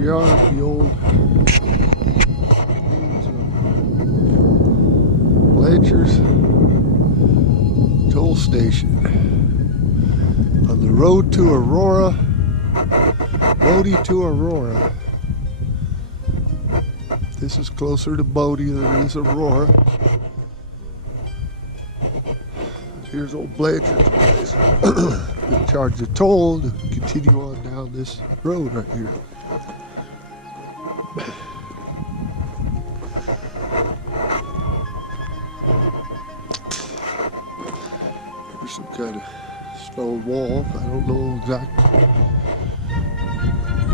we are at the old Blanchard's toll station on the road to Aurora, Bodie to Aurora. This is closer to Bodie than it is Aurora. Here's old Blanchard's place. We charge the toll to continue on down this road right here. There's some kind of stone wall. I don't know exactly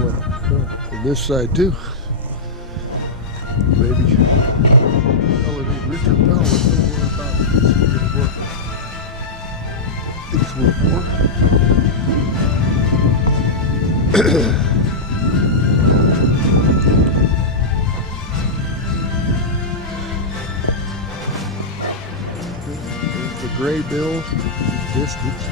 what. On this side too. Maybe Richard Bell would know more about this work. These work more. There's the gray bill in the distance.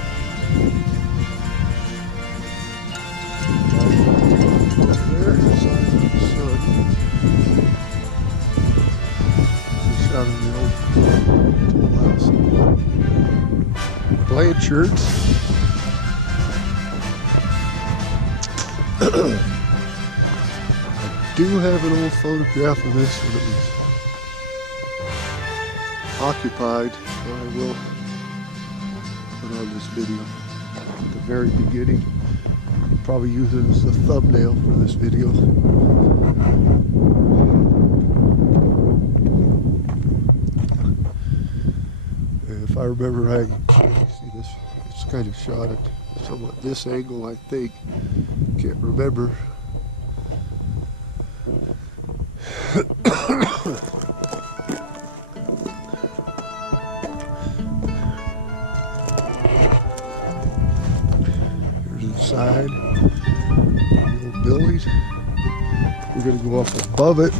There's the sign of the sun. Out of the old tool house. Blanchard's. I do have an old photograph of this when it was occupied. I will put on this video at the very beginning. I'll probably use it as the thumbnail for this video. If I remember right, you see this, it's kind of shot at somewhat this angle, I think. Can't remember. Here's the side, the old building. We're going to go up above it,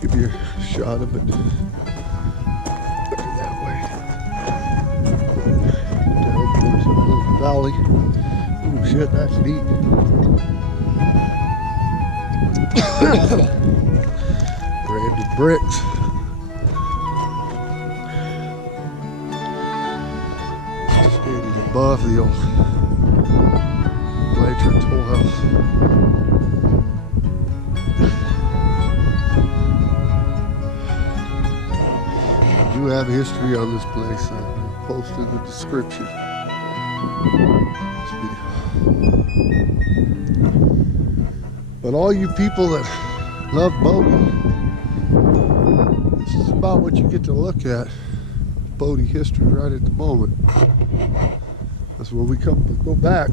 give you a shot of it. Valley. Oh shit, that's neat. Branded bricks. Standing above the old Blanchard toll house. I do have a history on this place. I'll post in the description. But all you people that love Bodie, this is about what you get to look at. Bodie history right at the moment. That's where we come to go back.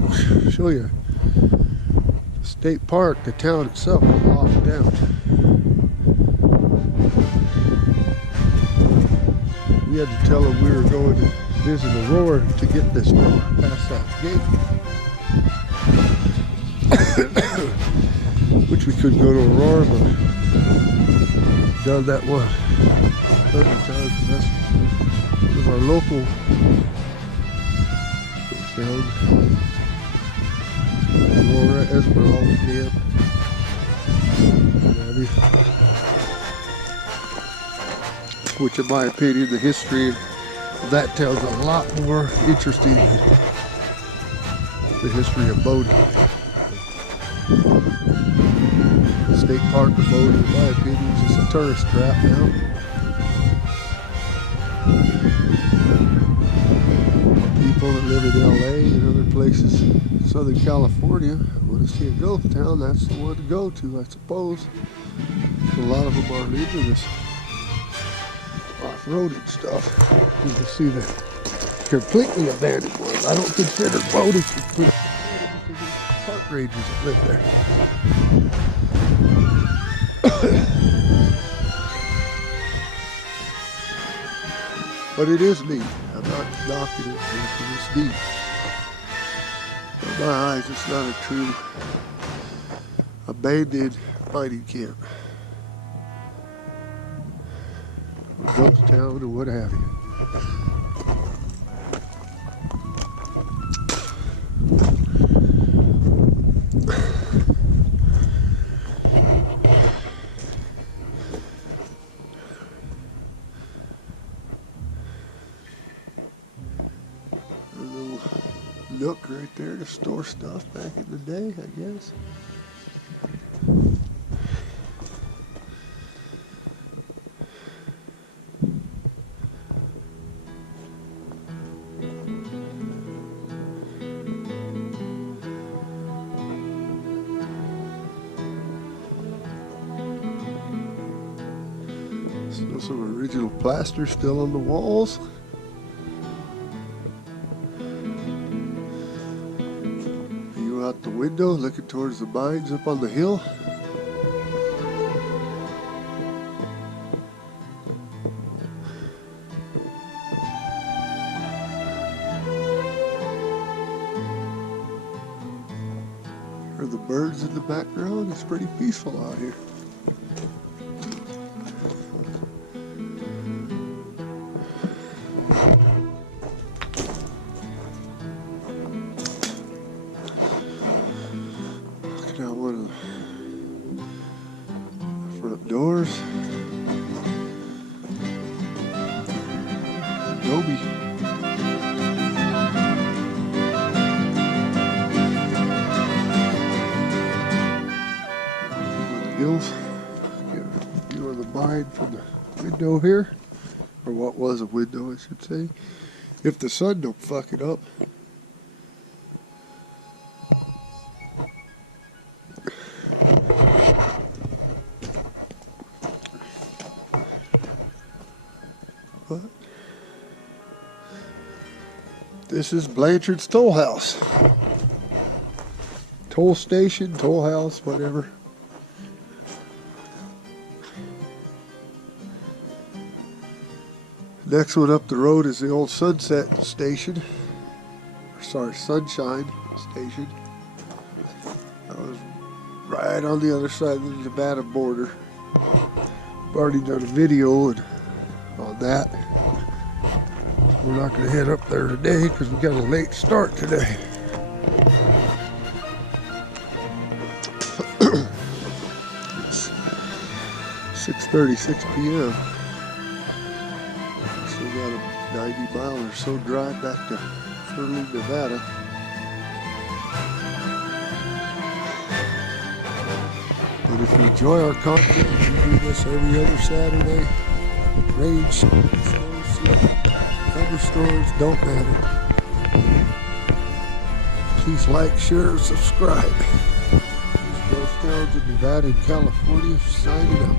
Show you. The state park, the town itself is locked down. We had to tell them we were going to visit Aurora to get this far past that gate. Which we could go to Aurora, but done that one 100 times. That's one of our local towns. Aurora, Esmeralda Camp. Which in my opinion, the history of that town's a lot more interesting than the history of Bodie. The state park of Bodie, in my opinion, is just a tourist trap now. People that live in LA and other places in Southern California want to see a ghost town. That's the one to go to, I suppose. So a lot of them aren't into this off-roading stuff. You can see the completely abandoned ones. I don't consider Bodie completely abandoned because there's park rangers that live there. But it is neat. I'm not knocking it because it's neat. In my eyes, it's not a true abandoned mining camp. Or ghost town or what have you. store stuff back in the day, I guess. Still some original plaster still on the walls. View out the window looking towards the mines up on the hill. Hear the birds in the background. It's pretty peaceful out here. Out one of the front doors. Adobe. The hills. Get a view of the mine from the window here, or what was a window, I should say. If the sun don't fuck it up. But this is Blanchard's toll house. Toll station, toll house, whatever. Next one up the road is the old Sunset Station. Or sorry, Sunshine Station. That was right on the other side of the Nevada border. I've already done a video on that. We're not going to head up there today because we got a late start today. It's 6:36 p.m. Still got a 90 mile or so drive back to Fernley, Nevada. But if you enjoy our content, we do this every other Saturday. Range, stores, cover stores, don't matter. Please like, share, and subscribe. These ghost towns in Nevada and California signing out.